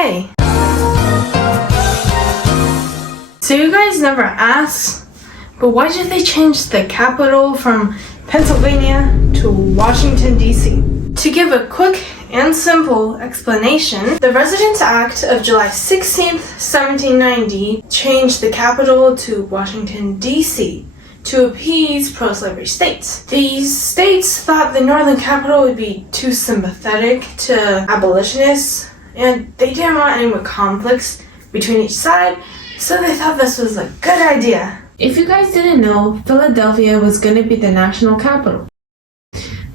Hey! So you guys never asked, but why did they change the capital from Pennsylvania to Washington, D.C.? To give a quick and simple explanation, the Residence Act of July 16th, 1790 changed the capital to Washington, D.C. to appease pro-slavery states. These states thought the northern capital would be too sympathetic to abolitionists, and they didn't want any more conflicts between each side, so they thought this was a good idea. If you guys didn't know, Philadelphia was going to be the national capital.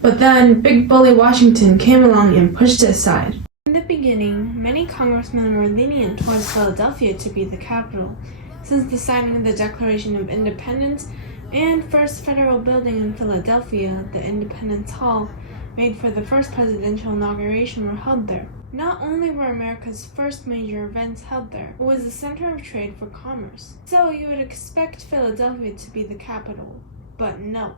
But then Big Bully Washington came along and pushed it aside. In the beginning, many congressmen were lenient towards Philadelphia to be the capital, since the signing of the Declaration of Independence and first federal building in Philadelphia, the Independence Hall, made for the first presidential inauguration, were held there. Not only were America's first major events held there, it was the center of trade for commerce. So you would expect Philadelphia to be the capital, but no.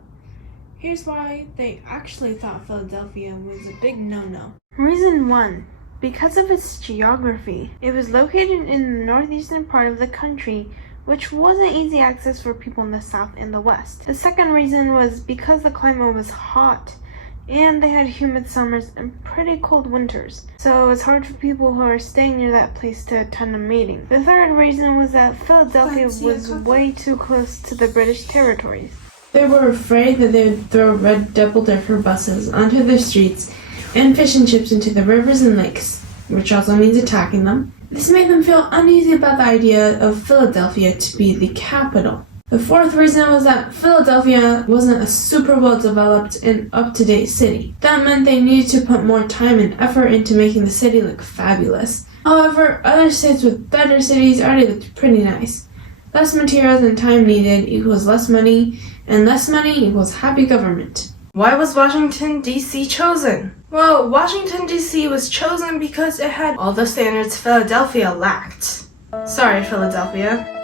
Here's why they actually thought Philadelphia was a big no-no. Reason 1. Because of its geography. It was located in the northeastern part of the country, which wasn't easy access for people in the south and the west. The second reason was because the climate was hot, and they had humid summers and pretty cold winters, so it was hard for people who are staying near that place to attend a meeting. The third reason was that Philadelphia was way too close to the British territories. They were afraid that they would throw red double-decker buses onto their streets and fish and chips into the rivers and lakes, which also means attacking them. This made them feel uneasy about the idea of Philadelphia to be the capital. The fourth reason was that Philadelphia wasn't a super well-developed and up-to-date city. That meant they needed to put more time and effort into making the city look fabulous. However, other states with better cities already looked pretty nice. Less materials and time needed equals less money, and less money equals happy government. Why was Washington, D.C. chosen? Well, Washington, D.C. was chosen because it had all the standards Philadelphia lacked. Sorry, Philadelphia.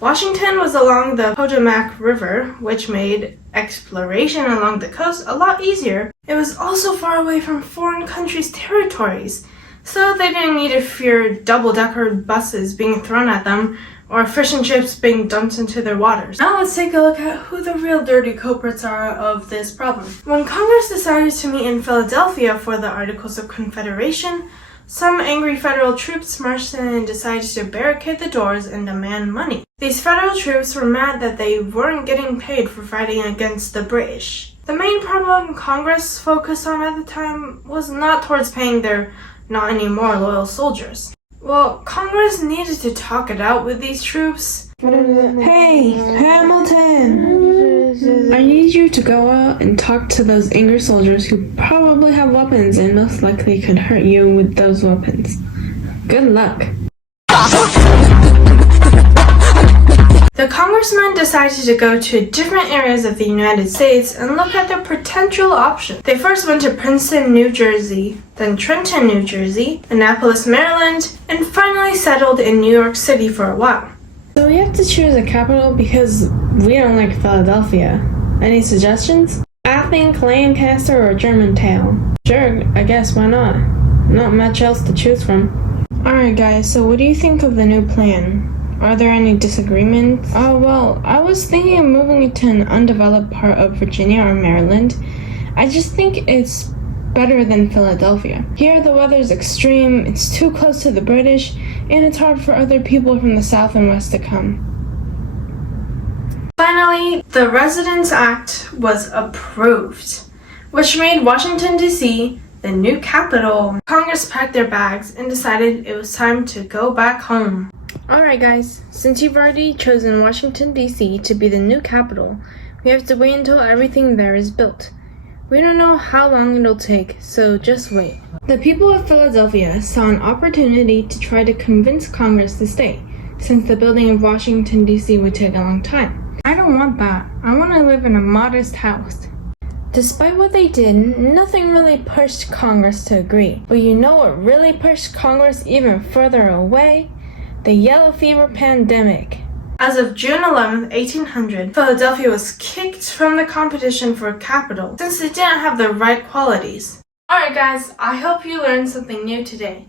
Washington was along the Potomac River, which made exploration along the coast a lot easier. It was also far away from foreign countries' territories, so they didn't need to fear double-decker buses being thrown at them or fish and chips being dumped into their waters. Now let's take a look at who the real dirty culprits are of this problem. When Congress decided to meet in Philadelphia for the Articles of Confederation, some angry federal troops marched in and decided to barricade the doors and demand money. These federal troops were mad that they weren't getting paid for fighting against the British. The main problem Congress focused on at the time was not towards paying their not anymore loyal soldiers. Well, Congress needed to talk it out with these troops. Hey, Hamilton! I need you to go out and talk to those angry soldiers who probably have weapons and most likely could hurt you with those weapons. Good luck. The congressmen decided to go to different areas of the United States and look at their potential options. They first went to Princeton, New Jersey, then Trenton, New Jersey, Annapolis, Maryland, and finally settled in New York City for a while. So we have to choose a capital because we don't like Philadelphia. Any suggestions? I think Lancaster or Germantown. Sure, I guess, why not? Not much else to choose from. Alright guys, so what do you think of the new plan? Are there any disagreements? Oh, well, I was thinking of moving it to an undeveloped part of Virginia or Maryland. I just think it's better than Philadelphia. Here, the weather's extreme, it's too close to the British, and it's hard for other people from the South and West to come. Finally, the Residence Act was approved, which made Washington, D.C. the new capital. Congress packed their bags and decided it was time to go back home. Alright guys, since you've already chosen Washington, D.C. to be the new capital, we have to wait until everything there is built. We don't know how long it'll take, so just wait. The people of Philadelphia saw an opportunity to try to convince Congress to stay, since the building of Washington, D.C. would take a long time. I don't want that. I want to live in a modest house. Despite what they did, nothing really pushed Congress to agree. But you know what really pushed Congress even further away? The yellow fever pandemic. As of June 11, 1800, Philadelphia was kicked from the competition for capital since it didn't have the right qualities. Alright guys, I hope you learned something new today.